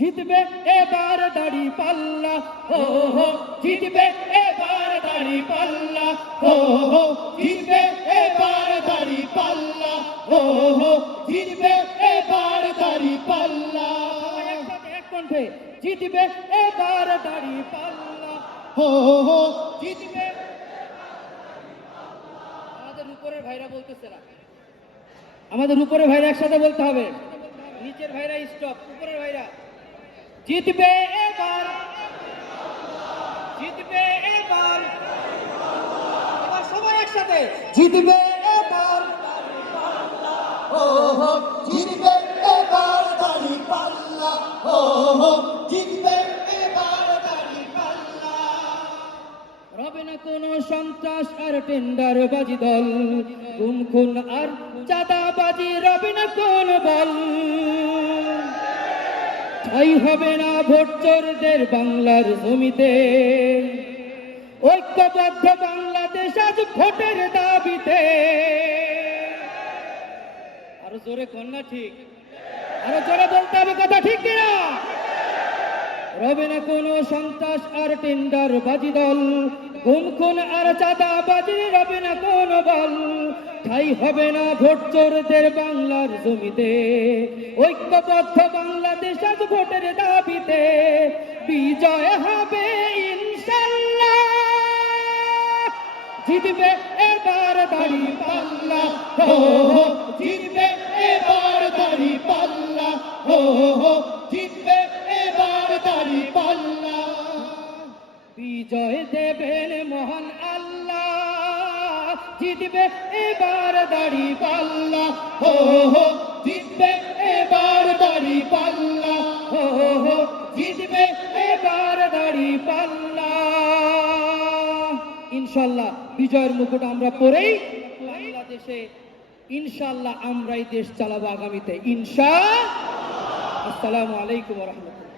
জিতবে এবার দাড়ি পাল্লা, হো হো জিতবে এবার দাড়ি পাল্লা, হো হো জিতবে এবার দাড়ি পাল্লা, হো হো জিতবে এবার দাড়ি পাল্লা। একসাথে জিতবে এবার দাড়ি পাল্লা, হো হো জিতবে আমাদের উপরের ভাইরা বলতেছে না। আমাদের উপরে ভাইরা একসাথে বলতে হবে। নিচের ভাইরা স্টপ উপরের ভাইরা। জিতবে এবার। জিতবে এবার। এবার সবাই একসাথে। জিতবে এবার। ও জিতবে এবার দাড়ি পাল্লা। ও জিতবে এবার দাড়ি পাল্লা। রবে না কোনো সন্ত্রাস আর টেন্ডার বাজি দল। গুম খুন আর চাঁদাবাজি রবে না কোন বল। ঠাই হবে না ভোট চোরদের বাংলার জমিতে। ঐক্যবদ্ধ বাংলাদেশ আজ ভোটের দাবিতে। আরও জোরে কন্যা ঠিক? আরও জোরে বলতে হবে কথা ঠিক কিনা? রবে না কোনো সন্ত্রাস আর টেন্ডার বাজি দল। কোন কোন আর চাঁদা বাজি রবে না কোনো বল। ঠাই হবে না ভোট চোরদের বাংলার জমিতে। ঐক্যবদ্ধ জিতবে এবার দাড়ি পাল্লা। হো হো জিতবে এবার দাড়ি পাল্লা। হো হো জিতবে এবার দাড়ি পাল্লা। বিজয় দেবেন মহান আল্লাহ। জিতবে এবার দাড়ি পাল্লা। হো হো ইনশাল্লাহ বিজয়ের মুকুট আমরা পরেই বাংলাদেশে ইনশাল্লাহ আমরাই দেশ চালাবো আগামীতে। ইনশা আসসালামু আলাইকুম রহমতুল্লাহ।